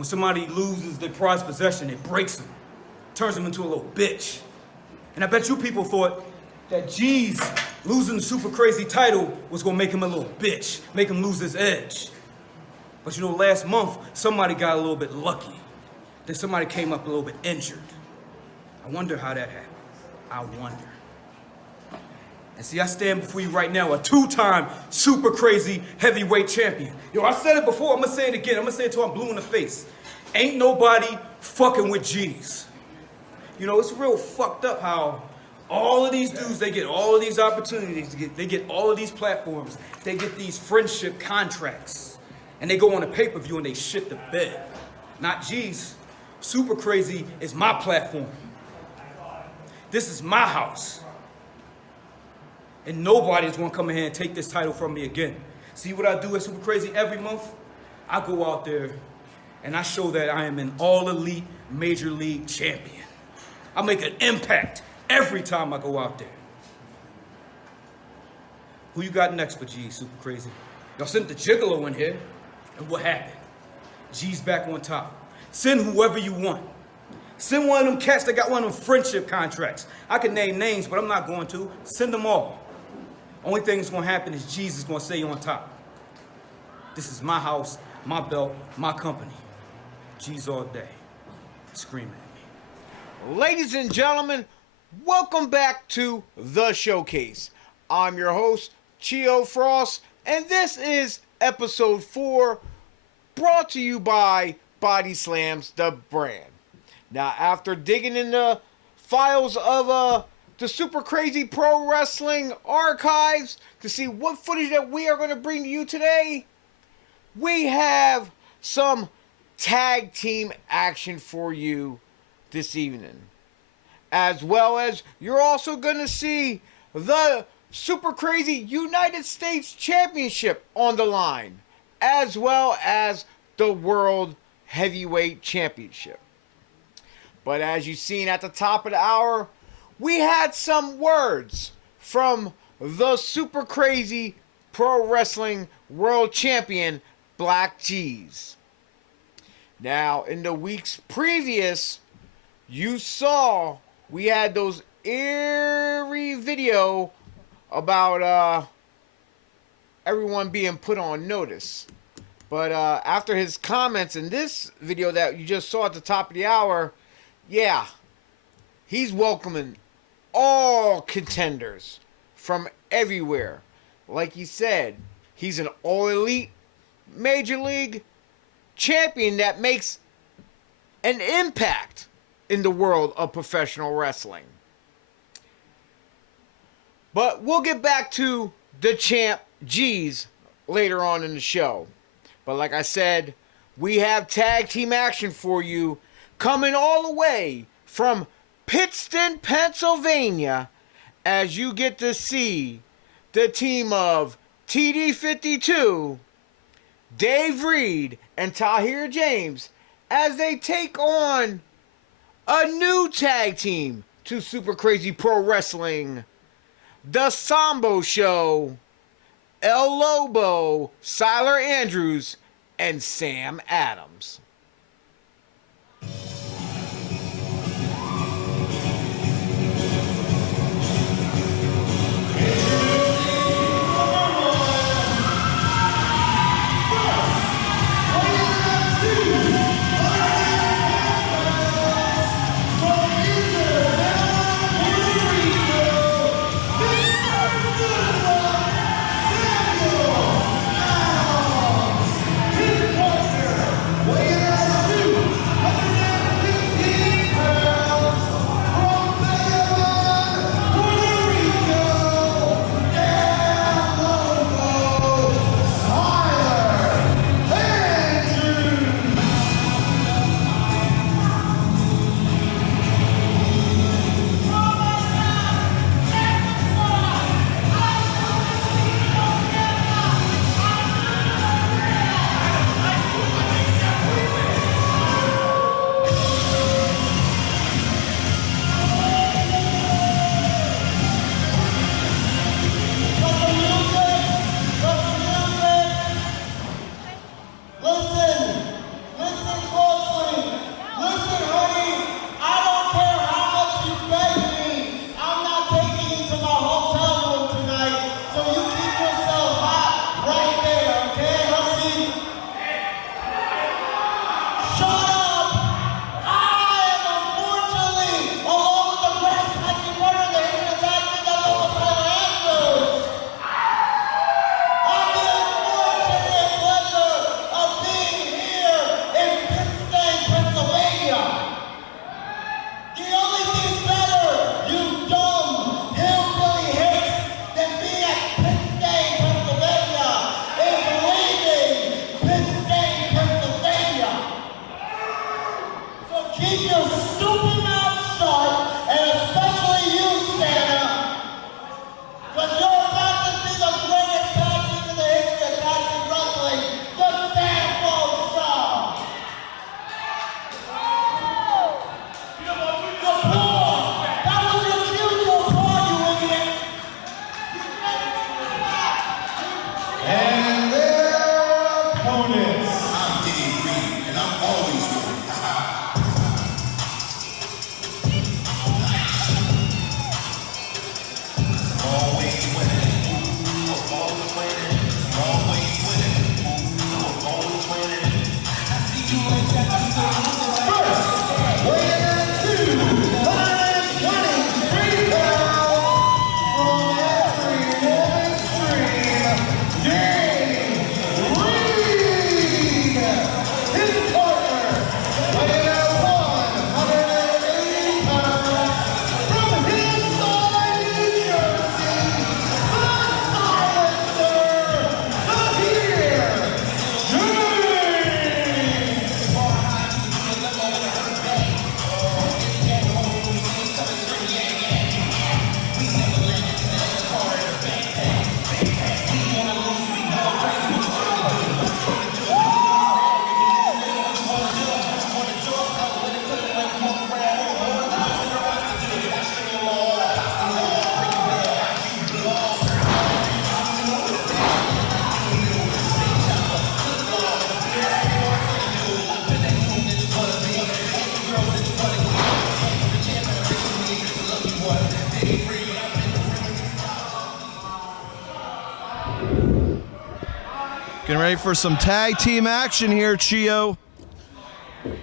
When somebody loses their prized possession, it breaks them, turns them into a little bitch. And I bet you people thought that G's losing the super crazy title was gonna make him a little bitch, make him lose his edge. But you know, last month, somebody got a little bit lucky. Then somebody came up a little bit injured. I wonder how that happened. I wonder. And see, I stand before you right now, a two-time super crazy heavyweight champion. Yo, I said it before, I'm gonna say it again. I'm gonna say it till I'm blue in the face. Ain't nobody fucking with G's. You know, it's real fucked up how all of these dudes, they get all of these opportunities, they get all of these platforms, they get these friendship contracts, and they go on a pay-per-view and they shit the bed. Not G's. Super Crazy is my platform. This is my house. And nobody's gonna come in here and take this title from me again. See what I do at Super Crazy every month? I go out there and I show that I am an all-elite major league champion. I make an impact every time I go out there. Who you got next for G, Super Crazy? Y'all sent the Gigolo in here, and what happened? G's back on top. Send whoever you want. Send one of them cats that got one of them friendship contracts. I could name names, but I'm not going to. Send them all. Only thing that's going to happen is G's is going to stay on top. This is my house, my belt, my company. G's all day. Scream at me. Ladies and gentlemen, welcome back to The Showcase. I'm your host, Chio Frost, and this is episode 4, brought to you by BodySlams, the brand. Now, after digging in the files of the Super Crazy Pro Wrestling archives to see what footage that we are going to bring to you today, we have some tag team action for you this evening. As well as you're also going to see the Super Crazy United States Championship on the line, as well as the World Heavyweight Championship. But as you've seen at the top of the hour, we had some words from the Super Crazy Pro Wrestling World Champion, Black G's. Now, in the weeks previous, you saw we had those eerie video about everyone being put on notice. But after his comments in this video that you just saw at the top of the hour, yeah, he's welcoming all contenders from everywhere. Like he said, he's an all-elite major league champion that makes an impact in the world of professional wrestling. But we'll get back to the champ G's later on in the show. But like I said, we have tag team action for you coming all the way from Pittston, Pennsylvania, as you get to see the team of TD52, Dave Reed, and Tahir James as they take on a new tag team to Super Crazy Pro Wrestling, the Sambo Show, El Lobo, Syler Andrews, and Sam Adams. Weighing keep your stupid mouth shut, and especially you, Santa. Because you're about to see the greatest tag team in the history of tag team wrestling, the Sambo Show. That was your cue to applaud, you idiot. And their opponents. I'm Dave Reed, and I'm always winning. Always winning. Always winning. Always winning. Always winning. I see you like that. First, weighing in 223 pounds from every woman's dream, Dave Reed. His partner, weighing in 180 pounds from Hillside, New Jersey, the silencer, Tahir. Getting ready for some tag team action here, Chio. This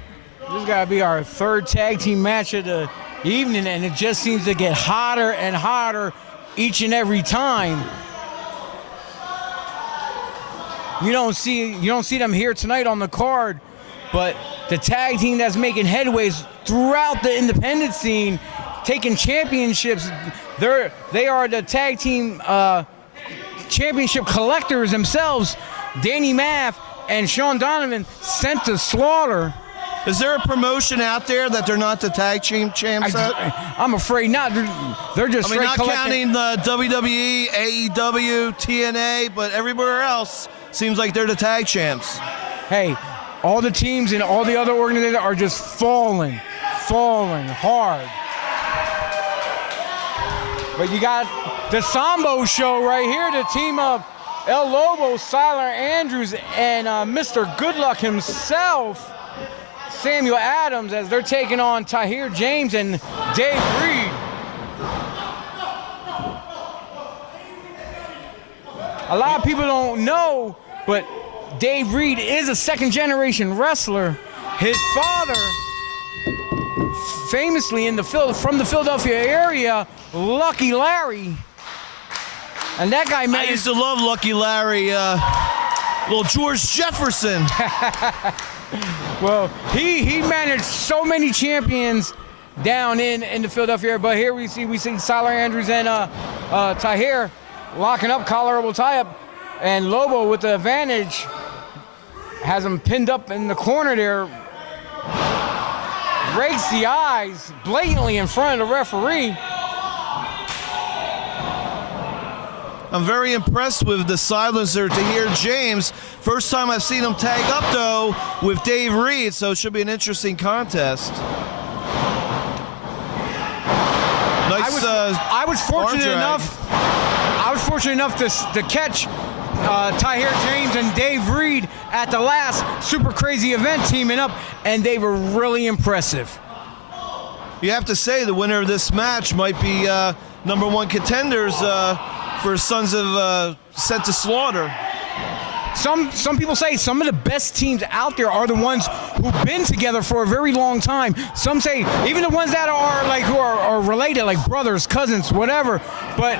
has got to be our third tag team match of the evening, and it just seems to get hotter and hotter each and every time. You don't see them here tonight on the card, but the tag team that's making headways throughout the independent scene, taking championships, they are the tag team championship collectors themselves. Danny Maff and Sean Donovan sent to Slaughter. Is there a promotion out there that they're not the tag team champs at? I'm afraid not. They're just straight not collecting. counting the WWE, AEW, TNA, but everywhere else seems like they're the tag champs. Hey, all the teams and all the other organizations are just falling hard. But you got the Sambo show right here, the team of El Lobo, Syler Andrews, and Mr. Goodluck himself, Samuel Adams, as they're taking on Tahir James and Dave Reed. A lot of people don't know, but Dave Reed is a second-generation wrestler. His father, famously from the Philadelphia area, Lucky Larry. And that guy I used to love Lucky Larry, little George Jefferson. Well, he managed so many champions down in the Philadelphia area, but here we see Syler Andrews and Tahir locking up, collarable tie-up, and Lobo with the advantage has him pinned up in the corner there, rakes the eyes blatantly in front of the referee. I'm very impressed with the silencer Tahir James. First time I've seen him tag up, though, with Dave Reed, so it should be an interesting contest. Nice, I was fortunate enough to catch Tahir James and Dave Reed at the last Super Crazy event teaming up, and they were really impressive. You have to say the winner of this match might be #1 contenders for Sons of Sent to Slaughter. Some people say some of the best teams out there are the ones who've been together for a very long time. Some say even the ones that are related, like brothers, cousins, whatever. But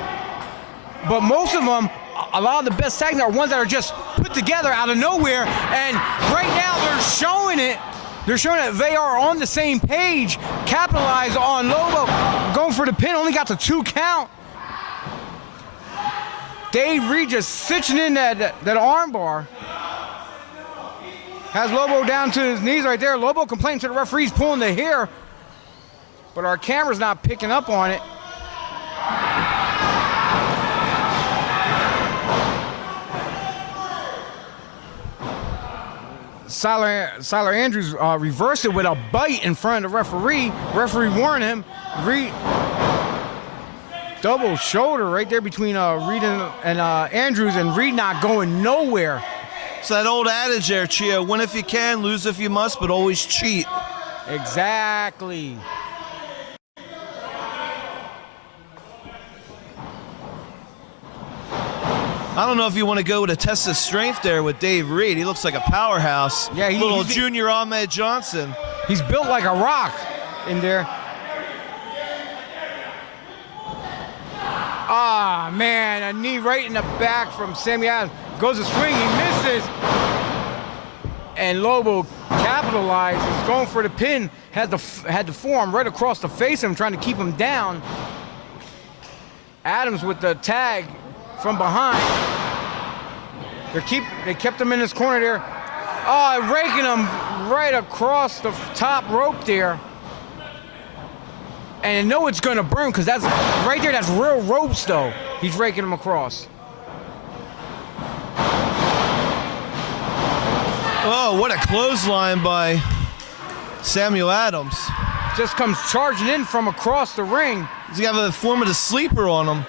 most of them, a lot of the best tag teams are ones that are just put together out of nowhere. And right now they're showing it. They're showing that they are on the same page. Capitalize on Lobo going for the pin, only got the 2 count. Dave Reed just stitching in that arm bar. Has Lobo down to his knees right there. Lobo complaining to the referees pulling the hair, but our camera's not picking up on it. Syler Andrews reversed it with a bite in front of the referee. Referee warned him. Double shoulder right there between Reed and Andrews, and Reed not going nowhere. It's that old adage there, Chio. Win if you can, lose if you must, but always cheat. Exactly. I don't know if you want to go with a test of strength there with Dave Reed. He looks like a powerhouse. Yeah, little junior Ahmed Johnson. He's built like a rock in there. Ah, man, a knee right in the back from Sammy Adams. Goes to swing, he misses. And Lobo capitalizes, going for the pin. Had the forearm right across the face of him, trying to keep him down. Adams with the tag from behind. They kept him in his corner there. Oh, raking him right across the top rope there. And I know it's gonna burn because that's right there, that's real ropes though. He's raking him across. Oh, what a clothesline by Samuel Adams. Just comes charging in from across the ring. He's got a form of the sleeper on him.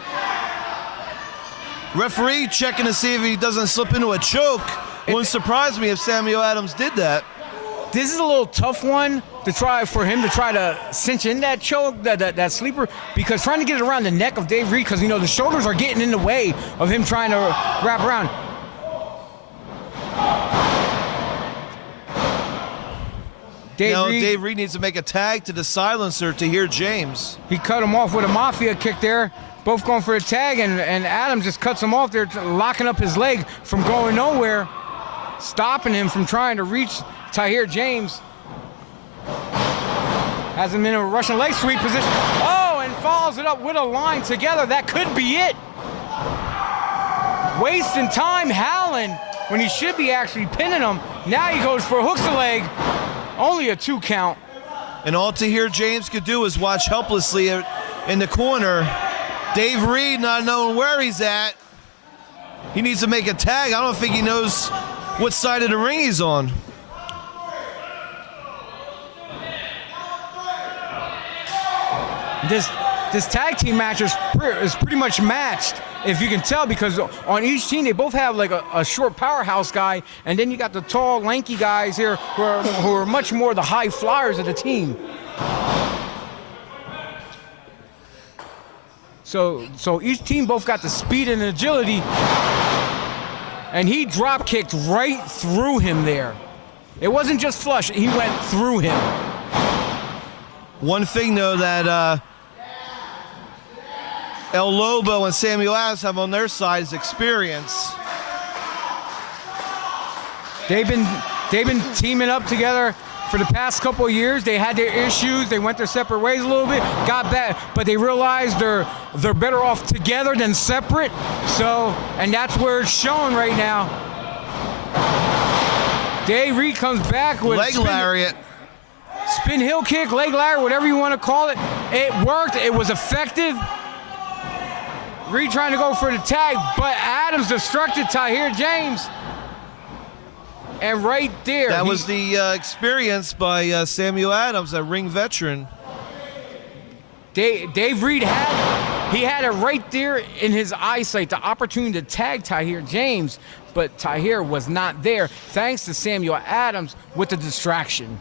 Referee checking to see if he doesn't slip into a choke. Wouldn't surprise me if Samuel Adams did that. This is a little tough one to try for him to try to cinch in that choke, that sleeper, because trying to get it around the neck of Dave Reed, because you know the shoulders are getting in the way of him trying to wrap around. Dave Reed needs to make a tag to the silencer to hear James. He cut him off with a mafia kick there. Both going for a tag, and Adams just cuts him off there, locking up his leg from going nowhere, stopping him from trying to reach Tahir James. Has him in a Russian leg sweep position. Oh, and follows it up with a line together. That could be it. Wasting time, howling, when he should be actually pinning him. Now he goes for hooks the leg. Only a 2 count. And all Tahir James could do is watch helplessly in the corner. Dave Reed not knowing where he's at. He needs to make a tag. I don't think he knows what side of the ring he's on. This tag team match is pretty much matched, if you can tell, because on each team they both have like a short powerhouse guy, and then you got the tall, lanky guys here who are much more the high flyers of the team. So each team both got the speed and agility, and he drop kicked right through him there. It wasn't just flush, he went through him. One thing though that El Lobo and Samuel Adams have on their side is experience. They've been teaming up together for the past couple of years. They had their issues. They went their separate ways a little bit, got back, but they realized they're better off together than separate. So, and that's where it's showing right now. Dave Reed comes back with leg lariat. Spin heel kick, leg lariat, whatever you want to call it. It worked. It was effective. Reed trying to go for the tag, but Adams destructed Tahir James. And right there, that was the experience by Samuel Adams, a ring veteran. Dave Reed had it right there in his eyesight, the opportunity to tag Tahir James, but Tahir was not there, thanks to Samuel Adams with the distraction.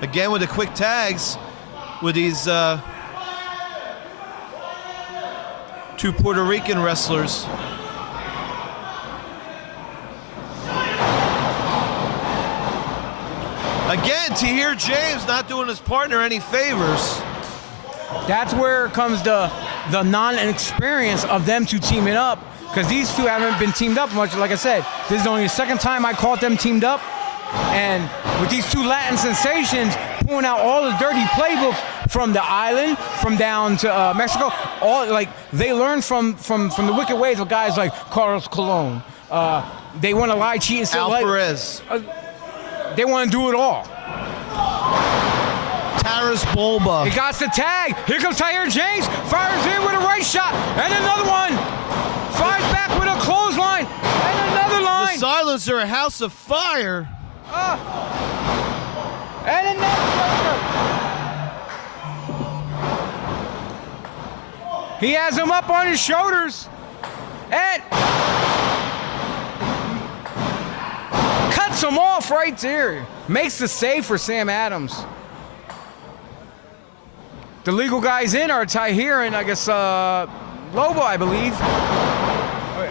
Again with the quick tags with these two Puerto Rican wrestlers. Again, Tahir James not doing his partner any favors. That's where comes the non-experience of them two teaming up, because these two haven't been teamed up much. Like I said, this is only the second time I caught them teamed up. And with these two Latin sensations pulling out all the dirty playbooks from the island, from down to Mexico, all like they learn from the wicked ways of guys like Carlos Colon. They want to lie, cheat, and Al Perez. They want to do it all. Taras Bulba. He got the tag. Here comes Tahir James. Fires in with a right shot. And another one. Fires back with a clothesline. And another line. The Silencer, a house of fire. And another. He has him up on his shoulders. And cuts him off right there. Makes the save for Sam Adams. The legal guys in are Tahir and I guess Lobo, I believe.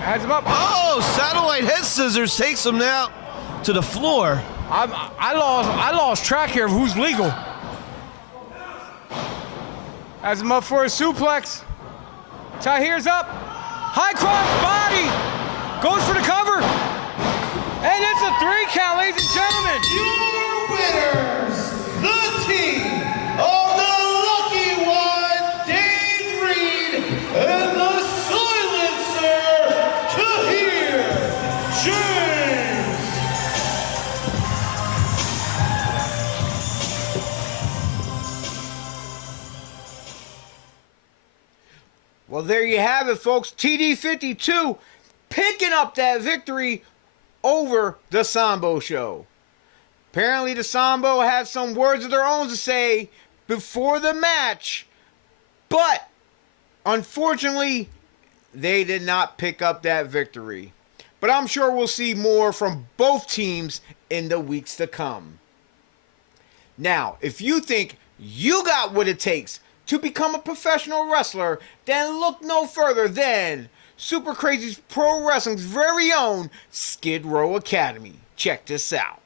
Has him up. Oh, satellite head scissors takes him now to the floor. I lost track here of who's legal. Has him up for a suplex. Tahir's up. High cross body. Goes for the cover. And it's a 3 count, ladies and gentlemen. Your winners, the team of the Lucky One, Dave Reed, and the Silencer, Tahir James. Well, there you have it, folks. TD52 picking up that victory over the Sambo show. Apparently, the Sambo had some words of their own to say before the match, but unfortunately, they did not pick up that victory. But I'm sure we'll see more from both teams in the weeks to come. Now, if you think you got what it takes to become a professional wrestler, then look no further than Super Crazy's Pro Wrestling's very own Skid Row Academy. Check this out.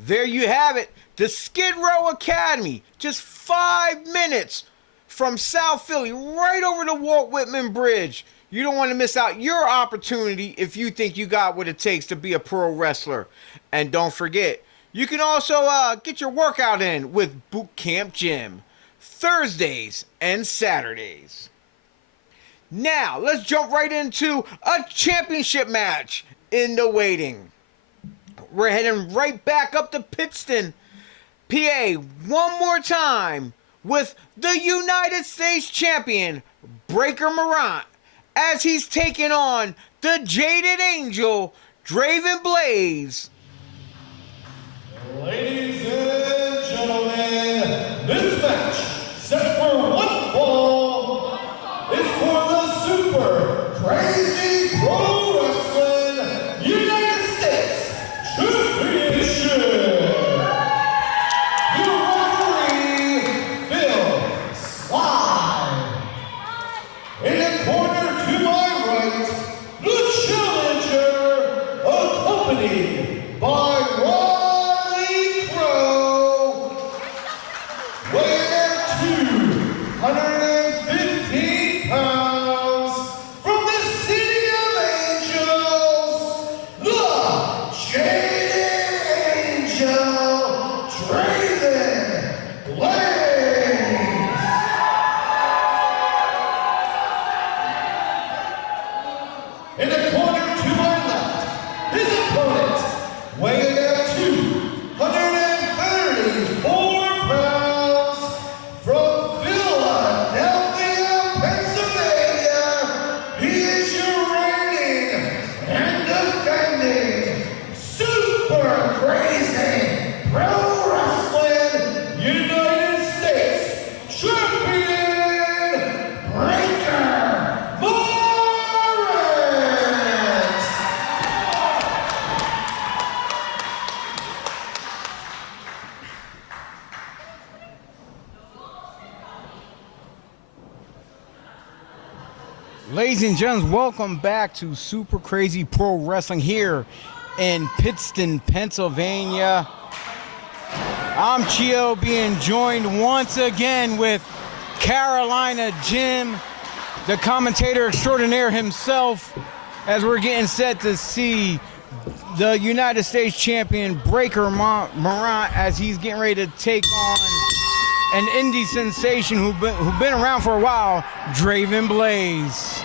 There you have it, the Skid Row Academy, just 5 minutes from South Philly, right over the Walt Whitman Bridge. You don't want to miss out your opportunity if you think you got what it takes to be a pro wrestler. And don't forget, you can also get your workout in with Boot Camp Gym, Thursdays and Saturdays. Now, let's jump right into a championship match in the waiting. We're heading right back up to Pittston, PA, one more time with the United States Champion, Breaker Morant, as he's taking on the Jaded Angel, Draven Blaze. Ladies and gentlemen, this match set for one fall is for the Super Crazy Pro Wrestling United States Championship. Your referee, Phil Slide. In the corner to my right, the challenger, accompanied by Krowe, weighing at 215 pounds, from the City of Angels, the Jaded Angel, Draven Blaze. In the corner to my left, his opponent, weighing at 215 Ladies and gentlemen, welcome back to Super Crazy Pro Wrestling here in Pittston, Pennsylvania. I'm Chio, being joined once again with Carolina Jim, the commentator extraordinaire himself, as we're getting set to see the United States champion Breaker Morant as he's getting ready to take on an indie sensation who've been around for a while, Draven Blaze.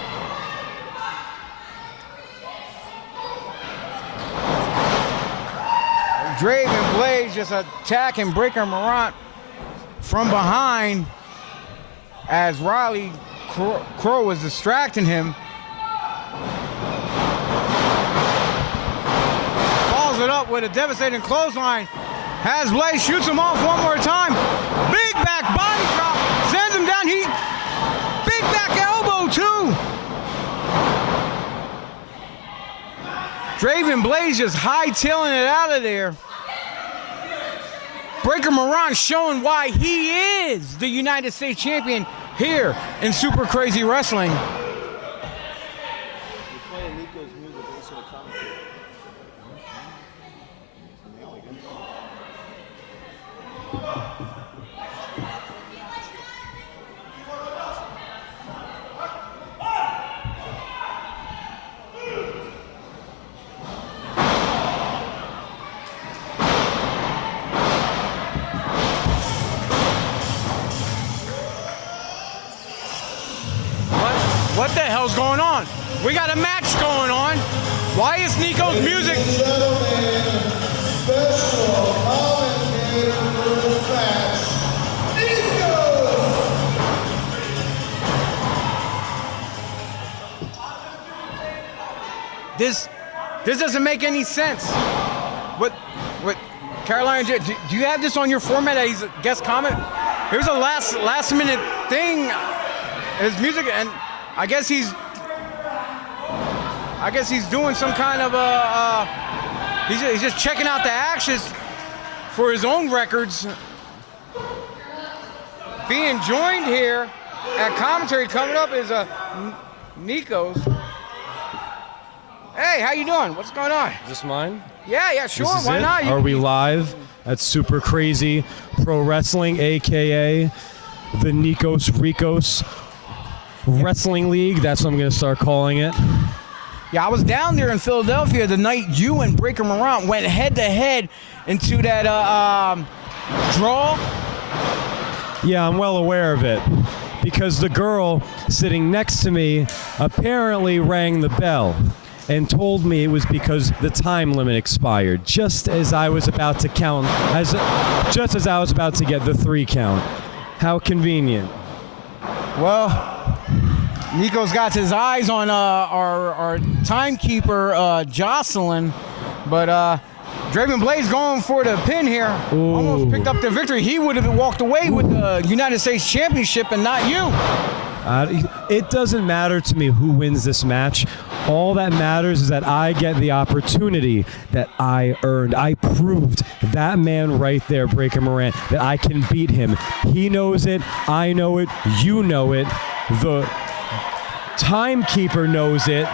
Draven Blaze just attacking Breaker Morant from behind as Krowe was distracting him. Follows it up with a devastating clothesline. Has Blaze, shoots him off one more time. Big back body drop, sends him down. Big back elbow too. Draven Blaze just hightailing it out of there. Breaker Morant showing why he is the United States champion here in Super Crazy Wrestling. What the hell's going on? We got a match going on. Why is Nikos music? Special commentator for this match, Nikos! This doesn't make any sense. What, Carolina, do you have this on your format that he's a guest comment? Here's a last minute thing. His music, and I guess he's doing some kind of he's just checking out the actions for his own records. Being joined here at commentary coming up is Nikos. Hey, how you doing? What's going on? Is this mine? Yeah, sure. This is Why it? not? Are we live at Super Crazy Pro Wrestling, aka the Nikos Rikos Wrestling League? That's what I'm going to start calling it. Yeah, I was down there in Philadelphia the night you and Breaker Morant went head-to-head into that draw. Yeah, I'm well aware of it because the girl sitting next to me apparently rang the bell and told me it was because the time limit expired, just as I was about to count, just as I was about to get the 3 count. How convenient. Well, Nikos got his eyes on our timekeeper, Jocelyn, but Draven Blaze going for the pin here. Ooh. Almost picked up the victory. He would have walked away with the United States Championship and not you. It doesn't matter to me who wins this match. All that matters is that I get the opportunity that I earned. I proved that man right there, Breaker Morant, that I can beat him. He knows it. I know it. You know it. The timekeeper knows it.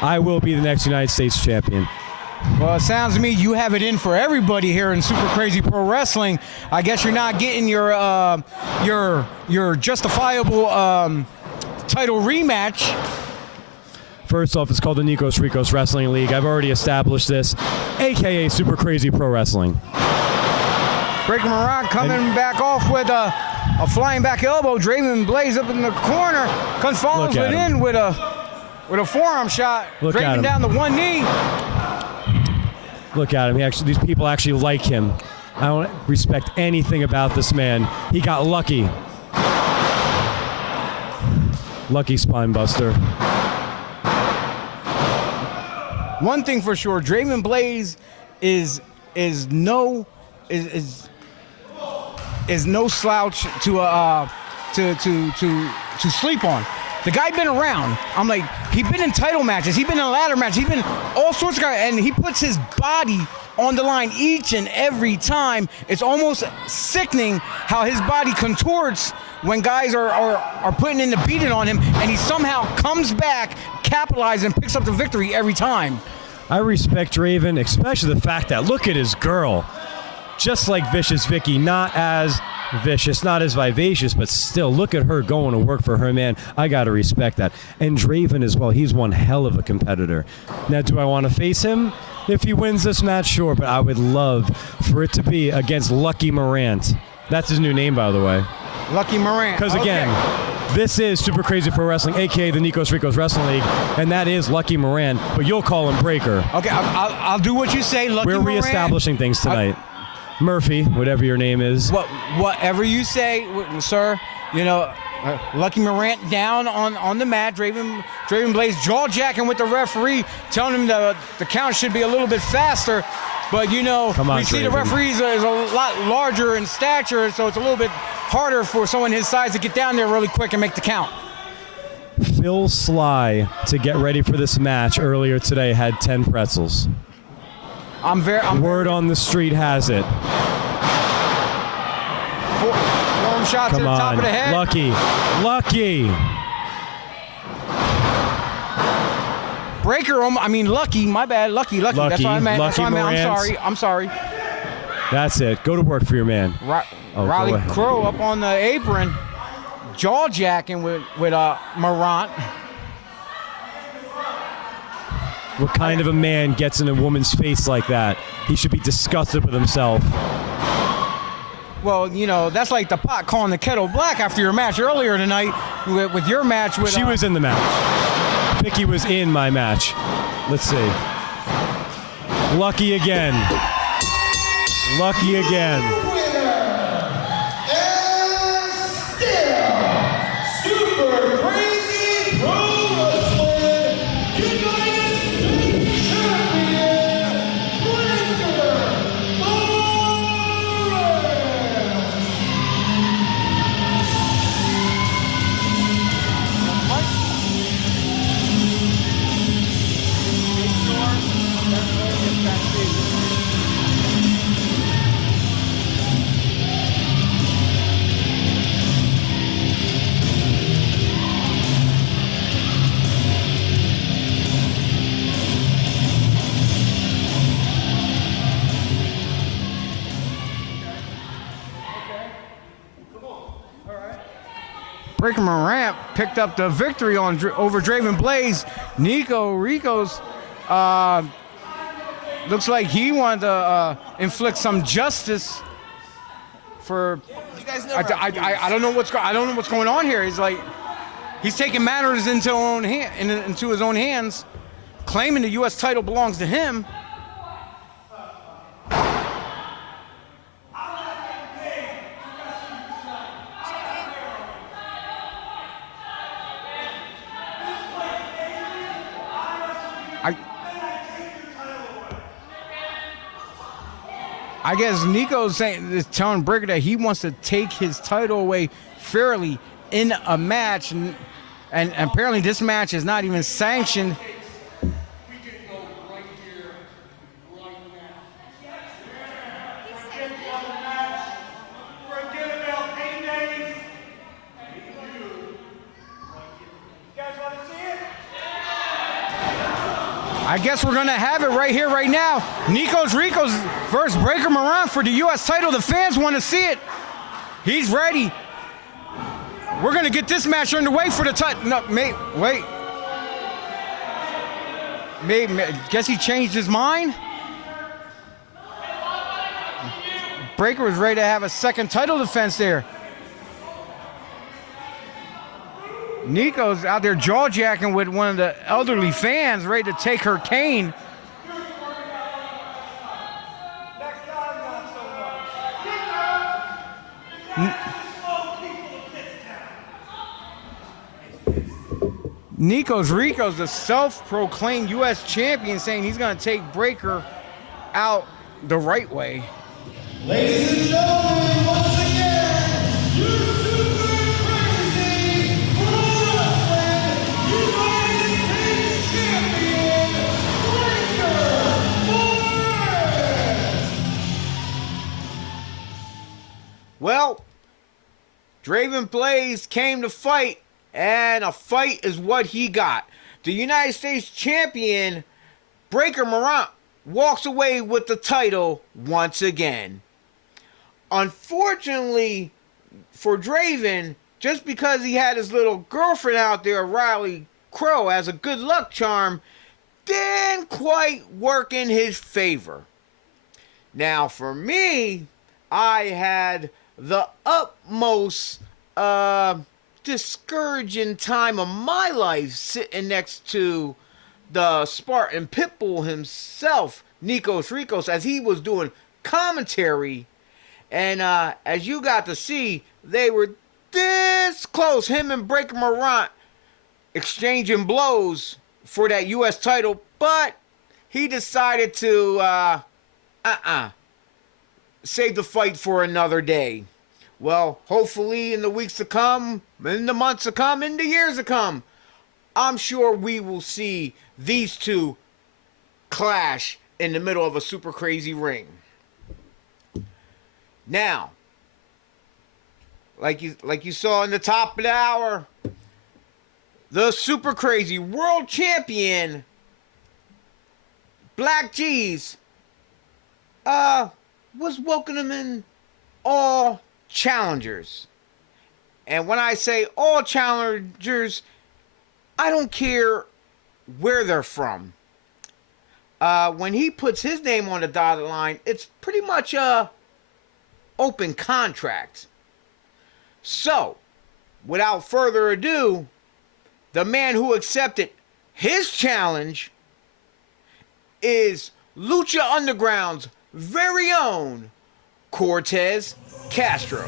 I will be the next United States champion. Well, it sounds to me you have it in for everybody here in Super Crazy Pro Wrestling. I guess you're not getting your justifiable title rematch. First off, it's called the Nikos Rikos Wrestling League. I've already established this, a.k.a. Super Crazy Pro Wrestling. Breaker Morant coming back off with a flying back elbow. Draven Blaze up in the corner. Comes follows it in with a forearm shot. Draven down to one knee. Look at him. These people actually like him. I don't respect anything about this man. He got lucky. Lucky spine buster. One thing for sure, Draven Blaze is no slouch to sleep on. The guy been around. I'm like, he been in title matches. He been in ladder matches. He been all sorts of guys, and he puts his body on the line each and every time. It's almost sickening how his body contorts when guys are putting in the beating on him, and he somehow comes back, capitalizes, and picks up the victory every time. I respect Draven, especially the fact that look at his girl. Just like Vicious Vicky, not as vicious, not as vivacious, but still, look at her going to work for her man. I got to respect that. And Draven as well, he's one hell of a competitor. Now, do I want to face him? If he wins this match, sure, but I would love for it to be against Lucky Morant. That's his new name, by the way. Lucky Morant. Because again, this is Super Crazy Pro Wrestling, a.k.a. the Nikos Rikos Wrestling League, and that is Lucky Morant, but you'll call him Breaker. Okay, I'll do what you say, Lucky Morant. We're reestablishing things tonight. Murphy, whatever your name is. Whatever you say, sir. You know, Lucky Morant down on the mat. Draven Blaze jaw-jacking with the referee, telling him the count should be a little bit faster. But, you know, we see the referees is a lot larger in stature, so it's a little bit harder for someone his size to get down there really quick and make the count. Phil Sly, to get ready for this match earlier today, had 10 pretzels. Word on the street has it. Forearm shot to the top of the head. Lucky. Breaker, Lucky, my bad. Lucky. That's what I meant. I'm sorry. That's it. Go to work for your man. Riley Krowe up on the apron, jaw-jacking with Morant. What kind of a man gets in a woman's face like that? He should be disgusted with himself. Well, you know, that's like the pot calling the kettle black after your match earlier tonight with your match with... She was in the match. Vicky was in my match. Let's see. Lucky again. Super Crazy Pro Wrestling United States Champion, Breaker Morant picked up the victory over Draven Blaze. Rikos looks like he wanted to inflict some justice for. You guys I don't know what's going on here. He's taking matters into his own hands, claiming the U.S. title belongs to him. I guess Nikos is telling Breaker that he wants to take his title away fairly in a match, and apparently this match is not even sanctioned. I guess we're gonna have it right here, right now. Nikos Rikos versus Breaker Morant for the U.S. title. The fans want to see it. He's ready. We're gonna get this match underway for the title. No, wait. Guess he changed his mind. Breaker was ready to have a second title defense there. Nikos out there jaw-jacking with one of the elderly fans, ready to take her cane. Nikos Rikos, the self-proclaimed U.S. champion, saying he's going to take Breaker out the right way. Ladies and gentlemen, once again, your Super Crazy Pro Wrestling United States Champion, Breaker Morant. Draven Blaze came to fight, and a fight is what he got. The United States champion, Breaker Morant, walks away with the title once again. Unfortunately for Draven, just because he had his little girlfriend out there, Riley Krowe, as a good luck charm, didn't quite work in his favor. Now, for me, I had the utmost discouraging time of my life sitting next to the Spartan Pitbull himself, Nikos Rikos, as he was doing commentary. And as you got to see, they were this close, him and Breaker Morant exchanging blows for that U.S. title, but he decided to save the fight for another day. Well, hopefully in the weeks to come, in the months to come, in the years to come, I'm sure we will see these two clash in the middle of a super crazy ring. Now, like you saw in the top of the hour, the super crazy world champion, Black G's, was welcoming all challengers. And when I say all challengers, I don't care where they're from. When he puts his name on the dotted line, it's pretty much a open contract. So, without further ado, the man who accepted his challenge is Lucha Underground's very own Cortez Castro.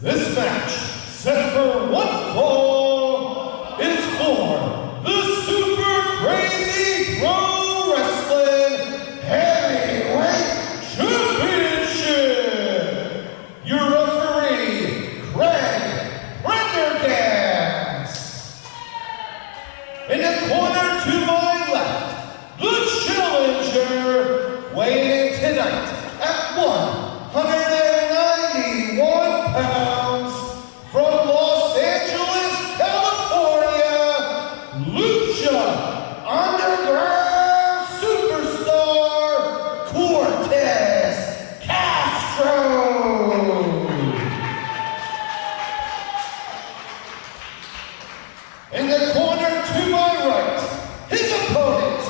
This match, set for 1 fall, is for the Super Crazy Pro Wrestling Heavyweight Championship. Your referee, Craig Prendergast. In the corner to my left, the challenger, weighing in tonight at 191 pounds, from Los Angeles, California, Lucha Underground superstar, Cortez Castro. In the corner to my right, his opponent,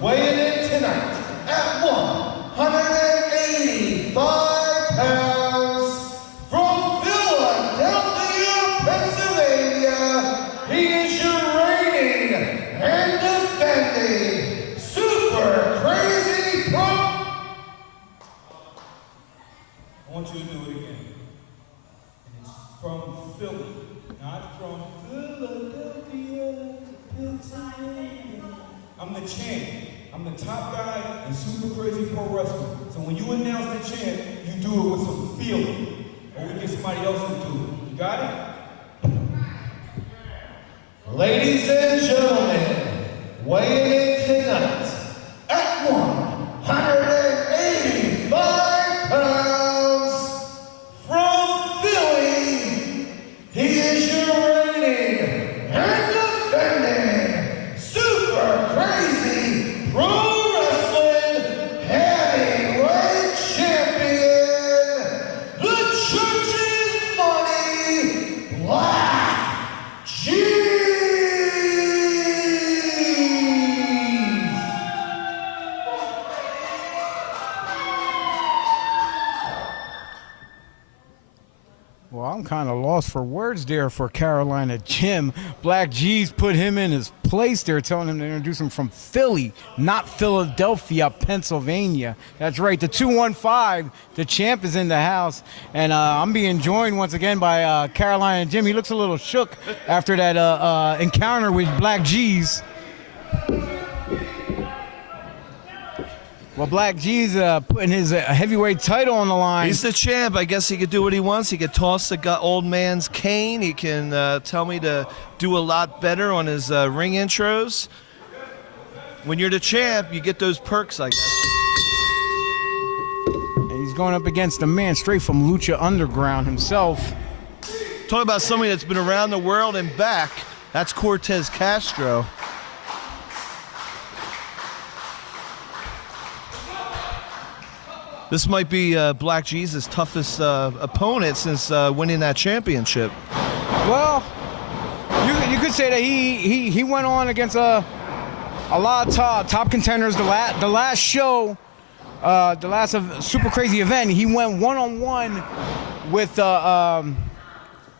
weighing in tonight at 185 pounds, from Philadelphia, Pennsylvania, he is your reigning and defending Super Crazy Pro. I want you to do it again. And it's from Philly, not from Philadelphia, Pennsylvania. I'm the champ. I'm the top guy in Super Crazy Pro Wrestling. So when you announce the champ, you do it with some feeling. Or we get somebody else to do it. You got it? Ladies and gentlemen, weighing in tonight at 185 pounds, from Philly, he is your reigning and defending Super Crazy Pro Wrestling Heavyweight Champion, the Church's Money, Black G's. Well, I'm kind of lost for words there for Carolina Jim. Black G's put him in his place there, telling him to introduce him from Philly, not Philadelphia, Pennsylvania. That's right, the 215, the champ is in the house. And I'm being joined once again by Carolina Jim. He looks a little shook after that encounter with Black G's. Well, Black G's putting his heavyweight title on the line. He's the champ. I guess he could do what he wants. He could toss the old man's cane. He can tell me to do a lot better on his ring intros. When you're the champ, you get those perks, I guess. going up against a man straight from Lucha Underground himself. Talk about somebody that's been around the world and back. That's Cortez Castro. This might be Black Jesus' toughest opponent since winning that championship. Well, you could say that he went on against a lot of top contenders. The last show, the last super crazy event, he went one-on-one with I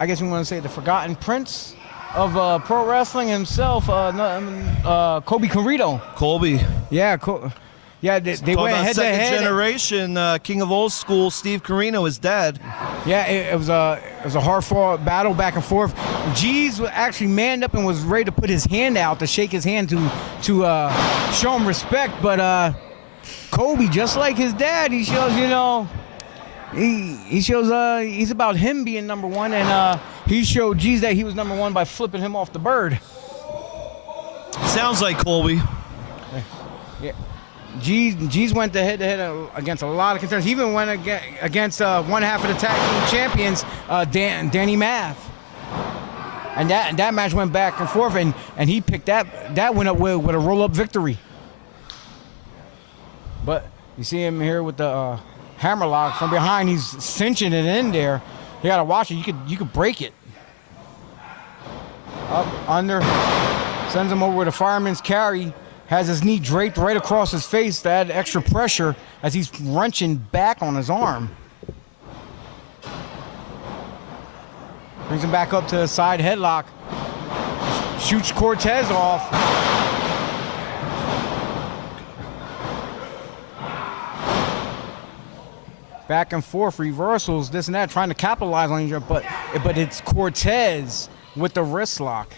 guess we want to say the Forgotten Prince of pro wrestling himself, Kobe Carrito. Colby. Yeah, yeah, they went head to head. Second generation, king of old school, Steve Carino, his dad. Yeah, it was a hard-fought battle back and forth. Jeez actually manned up and was ready to put his hand out to shake his hand to show him respect, but Kobe, just like his dad, he shows, he shows he's about him being number one, and he showed Jeez that he was number one by flipping him off the bird. Sounds like Colby. Yeah. G's went head-to-head against a lot of contenders. He even went against one half of the tag team champions, Danny Math. And that match went back and forth, and he picked that went up with a roll-up victory. But you see him here with the hammerlock from behind. He's cinching it in there. You gotta watch it. You could break it. Up under, sends him over with a fireman's carry. Has his knee draped right across his face to add extra pressure as he's wrenching back on his arm. Brings him back up to the side headlock. Shoots Cortez off. Back and forth, reversals, this and that, trying to capitalize on each other, but it's Cortez with the wrist lock.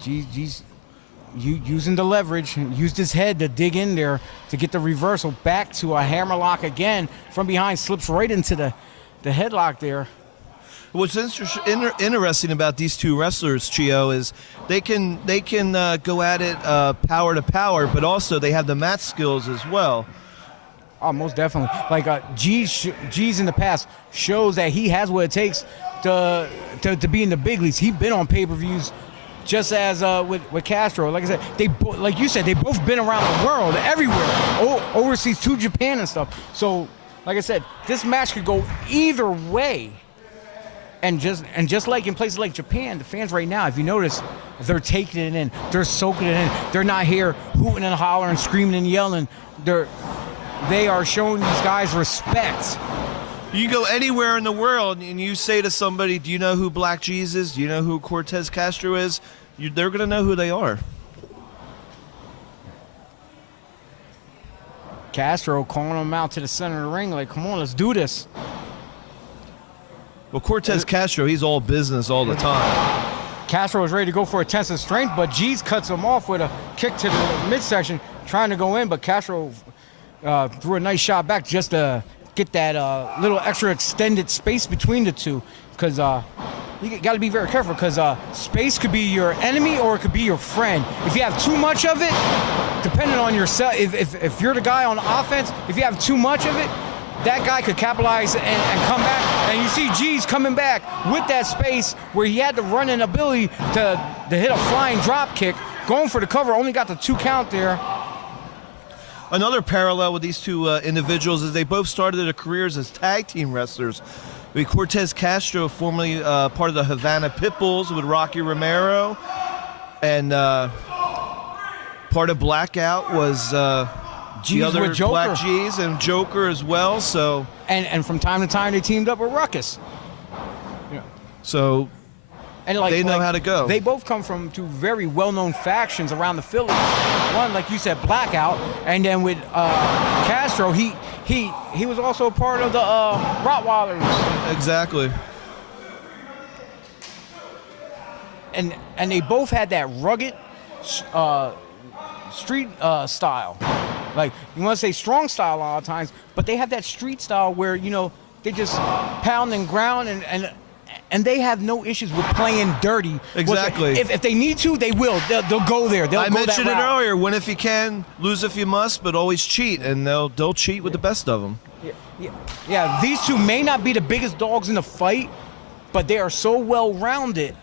Jeez. Using the leverage, used his head to dig in there to get the reversal back to a hammerlock again from behind, slips right into the headlock there. What's interesting about these two wrestlers, Chio, is they can go at it power to power, but also they have the mat skills as well. Oh, most definitely. Like G's in the past shows that he has what it takes to be in the big leagues. He's been on pay-per-views. Just as with Castro, like I said, like you said, they both been around the world, everywhere, overseas to Japan and stuff. So, like I said, this match could go either way. And just like in places like Japan, the fans right now, if you notice, they're taking it in, they're soaking it in. They're not here hooting and hollering, screaming and yelling. They are showing these guys respect. You go anywhere in the world and you say to somebody, do you know who Black Jesus is? Do you know who Cortez Castro is? They're going to know who they are. Castro calling him out to the center of the ring like, come on, let's do this. Well, Cortez Castro, he's all business all the time. Castro was ready to go for a test of strength, but G's cuts him off with a kick to the midsection, trying to go in, but Castro threw a nice shot back just to get that little extra extended space between the two, because you got to be very careful, because space could be your enemy or it could be your friend. If you have too much of it, depending on yourself, if you're the guy on offense, if you have too much of it, that guy could capitalize and come back. And you see G's coming back with that space where he had the running ability to hit a flying drop kick, going for the cover, only got the 2 count there. Another parallel with these two individuals is they both started their careers as tag team wrestlers. Cortez Castro, formerly part of the Havana Pitbulls with Rocky Romero, and part of Blackout was G's the other with Joker. Black G's and Joker as well. So and from time to time they teamed up with Ruckus. Yeah. So and they know how to go. They both come from 2 very well-known factions around the Philly. One, like you said, Blackout, and then with Castro, he was also a part of the Rottweilers. Exactly. And they both had that rugged street style. Like, you want to say strong style a lot of times, but they have that street style where, they just pound and ground and they have no issues with playing dirty. Exactly. If they need to, they will. They'll go there. They'll I go mentioned that it route. earlier. Win if you can, lose if you must, but always cheat, and they'll cheat with the best of them. Yeah, these two may not be the biggest dogs in the fight, but they are so well-rounded.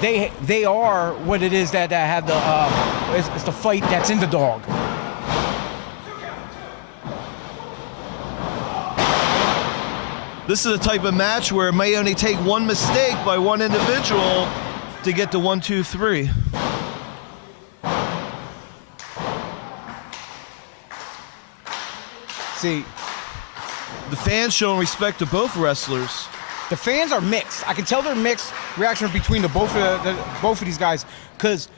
They are what it is that have the it's the fight that's in the dog. This is a type of match where it may only take one mistake by one individual to get to 1, 2, 3. See, The fans showing respect to both wrestlers. the fans are mixed. I can tell they're mixed reaction between both of these guys, because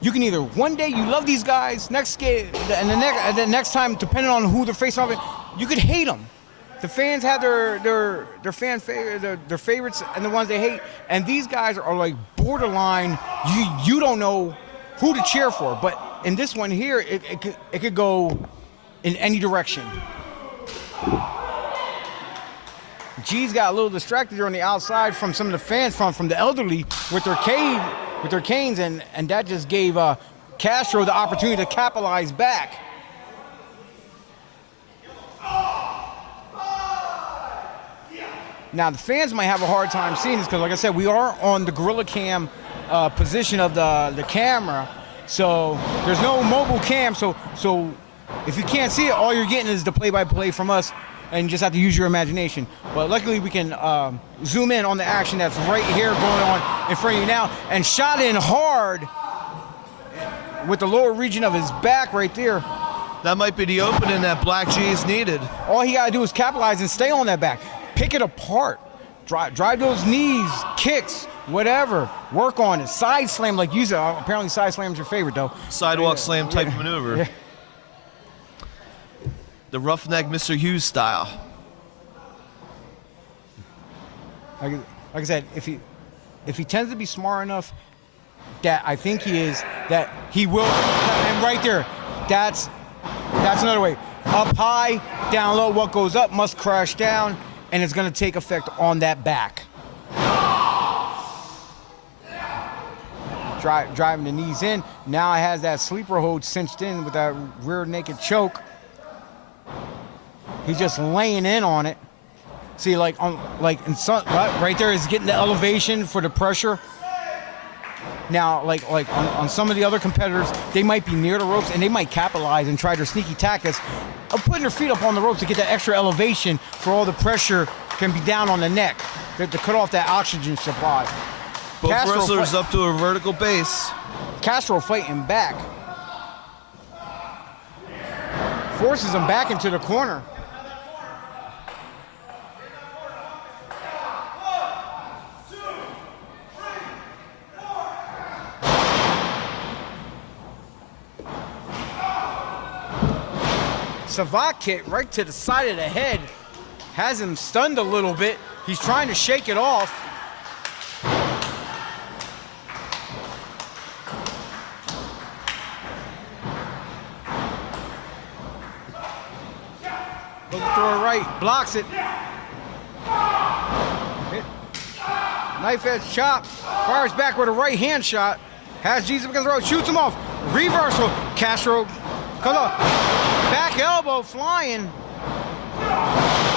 you can either one day you love these guys, and the next time, depending on who they're facing off, you could hate them. The fans have their favorites and the ones they hate, and these guys are like borderline. You don't know who to cheer for, but in this one here, it could go in any direction. G's got a little distracted here on the outside from some of the fans from the elderly with their canes, and that just gave Castro the opportunity to capitalize back. Now the fans might have a hard time seeing this because, like I said, we are on the Gorilla Cam position of the camera, so there's no mobile cam. So if you can't see it, all you're getting is the play-by-play from us, and you just have to use your imagination. But luckily we can zoom in on the action that's right here going on in front of you now, and shot in hard with the lower region of his back right there. That might be the opening that Black G is needed. All he got to do is capitalize and stay on that back. Pick it apart. Drive those knees, kicks, whatever. Work on it. Side slam like you said. Apparently side slam's your favorite, though. Sidewalk slam type of maneuver. Yeah. The roughneck Mr. Hughes style. Like I said, if he tends to be smart enough, that I think he is, that he will. And right there, that's another way. Up high, down low. What goes up must crash down, and it's going to take effect on that back. Driving the knees in. Now it has that sleeper hold cinched in with that rear naked choke. He's just laying in on it. See, right there is getting the elevation for the pressure. Now, like on some of the other competitors, they might be near the ropes and they might capitalize and try their sneaky tactics of putting their feet up on the ropes to get that extra elevation for all the pressure can be down on the neck to cut off that oxygen supply. Both wrestlers up to a vertical base. Castro fighting back. Forces him back into the corner. Savate kick right to the side of the head has him stunned a little bit. He's trying to shake it off. Goes to throw it right, blocks it. Knife edge chop, fires back with a right hand shot. Has Jesus against the rope, shoots him off. Reversal, Castro comes up. Back elbow flying.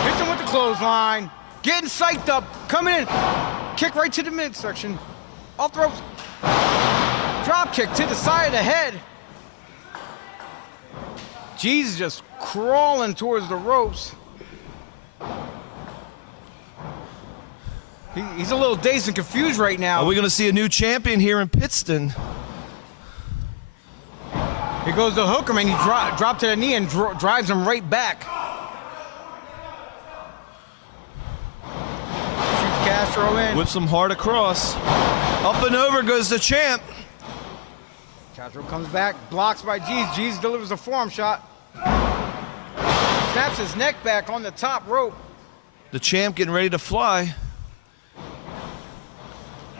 Hits him with the clothesline. Getting psyched up, coming in. Kick right to the midsection. Off the ropes. Drop kick to the side of the head. Jesus just crawling towards the ropes. He's a little dazed and confused right now. Are we going to see a new champion here in Pittston? Here goes the hooker, man. He dropped to the knee and drives him right back. Shoots Castro in. Whips him hard across. Up and over goes the champ. Castro comes back, blocks by Jeez. Jeez delivers a forearm shot. Snaps his neck back on the top rope. The champ getting ready to fly.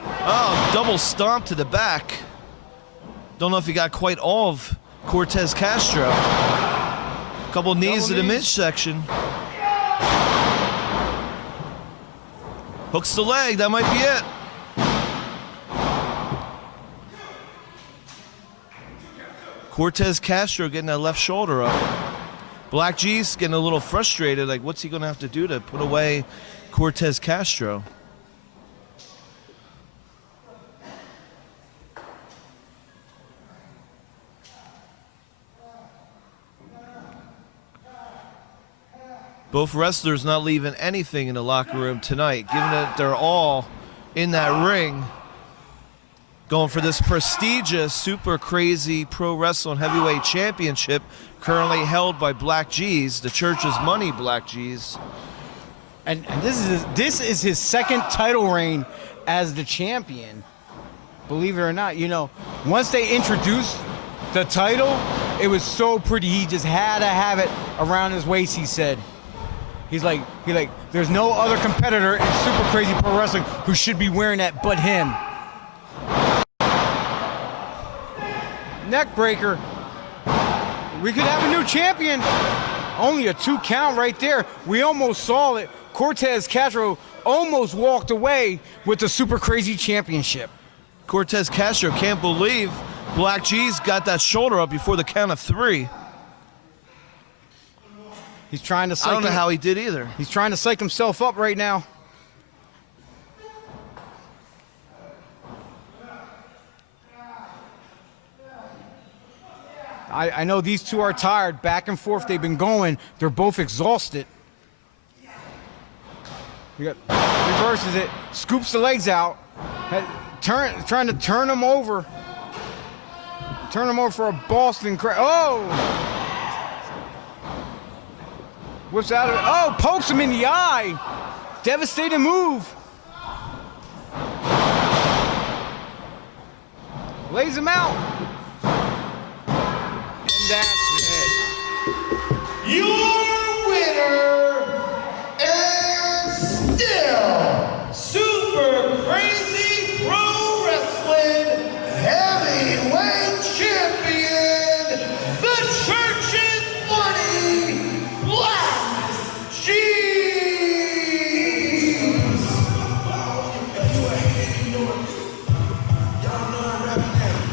Oh, double stomp to the back. Don't know if he got quite all of Cortez Castro. Couple knees to the midsection. Hooks the leg. That might be it. Cortez Castro getting that left shoulder up. Black G's getting a little frustrated. Like, what's he going to have to do to put away Cortez Castro? Both wrestlers not leaving anything in the locker room tonight, given that they're all in that ring going for this prestigious, super crazy pro wrestling heavyweight championship currently held by Black G's, the church's money Black G's. And this is his second title reign as the champion. Believe it or not, you know, once they introduced the title, it was so pretty. He just had to have it around his waist, he said. He's like, there's no other competitor in Super Crazy Pro Wrestling who should be wearing that but him. Neck breaker. We could have a new champion. Only a 2 count right there. We almost saw it. Cortez Castro almost walked away with the Super Crazy Championship. Cortez Castro can't believe Black G's got that shoulder up before the count of 3. He's trying to psych I don't know how he did either. He's trying to psych himself up right now. I know these two are tired. Back and forth they've been going. They're both exhausted. Reverses it. Scoops the legs out. Trying to turn him over. Turn him over for a Boston Crab. Oh! Whips out of it. Oh, pokes him in the eye. Devastating move. Lays him out. And that's it. Your winner and still Super Crazy Pro Wrestling Heavyweight Champion, the Church's Money, Black G's.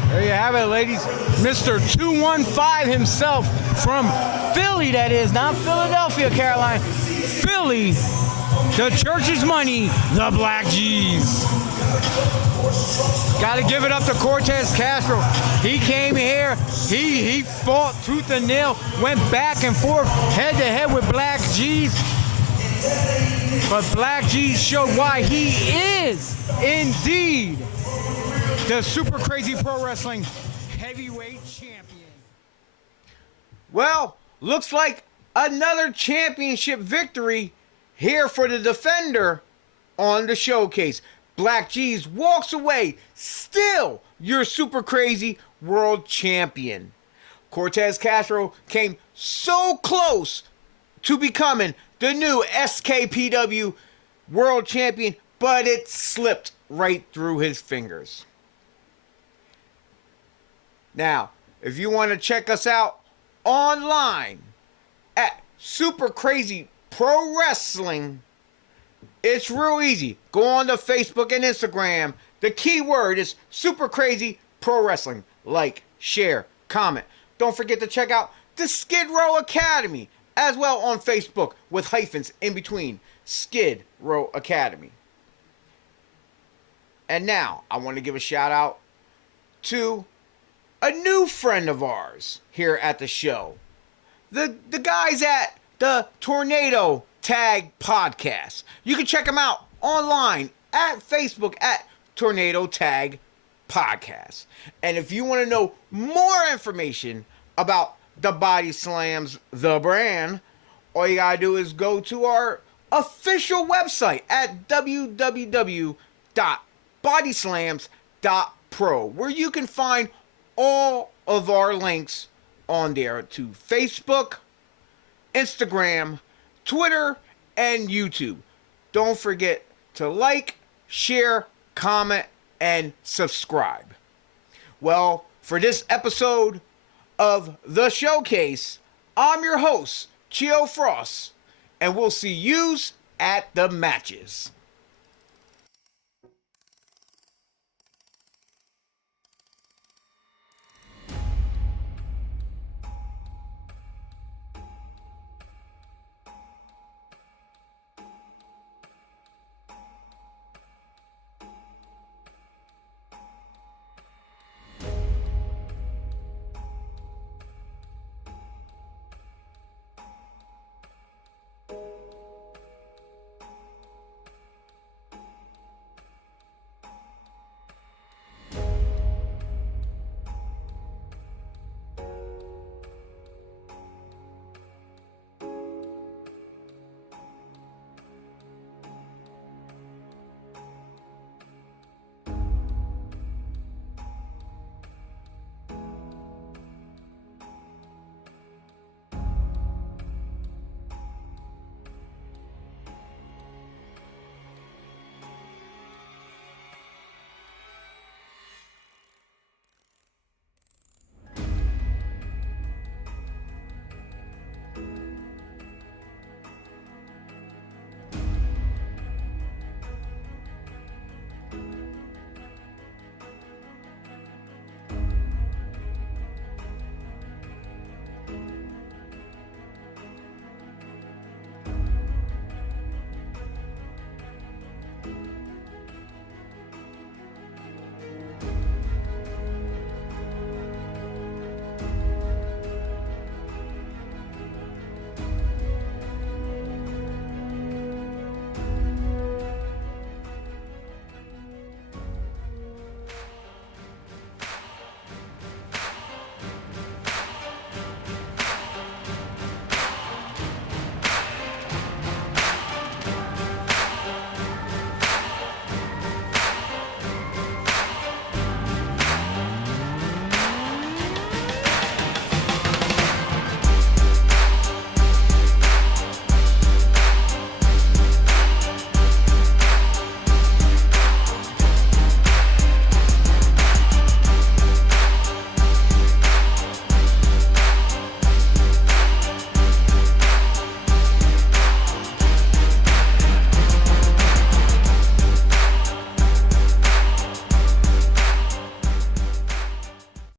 There you have it, ladies. Mr. 215 himself from Philly, that is, not Philadelphia, Carolina. Philly, the Church's Money, the Black G's. Got to give it up to Cortez Castro. He came here, he fought tooth and nail, went back and forth, head to head with Black G's. But Black G's showed why he is indeed the Super Crazy Pro Wrestling Heavyweight Champion. Well, looks like another championship victory here for the defender on the showcase. Black G's walks away, still your Super Crazy World Champion. Cortez Castro came so close to becoming the new SKPW World Champion, but it slipped right through his fingers. Now, if you want to check us out online at Super Crazy Pro Wrestling, it's real easy. Go on to Facebook and Instagram. The keyword is Super Crazy Pro Wrestling. Like, share, comment. Don't forget to check out the Skid Row Academy as well on Facebook with hyphens in between. Skid Row Academy. And now, I want to give a shout out to a new friend of ours here at the show. The guys at the Tornado Tag Podcast. You can check them out online at Facebook at Tornado Tag Podcast. And if you want to know more information about the BodySlams, the brand, all you gotta do is go to our official website at www.bodyslams.pro, where you can find all of our links on there to Facebook, Instagram, Twitter, and YouTube. Don't forget to like, share, comment, and subscribe. Well, for this episode of The Showcase, I'm your host, Chio Frost, and we'll see yous at the matches.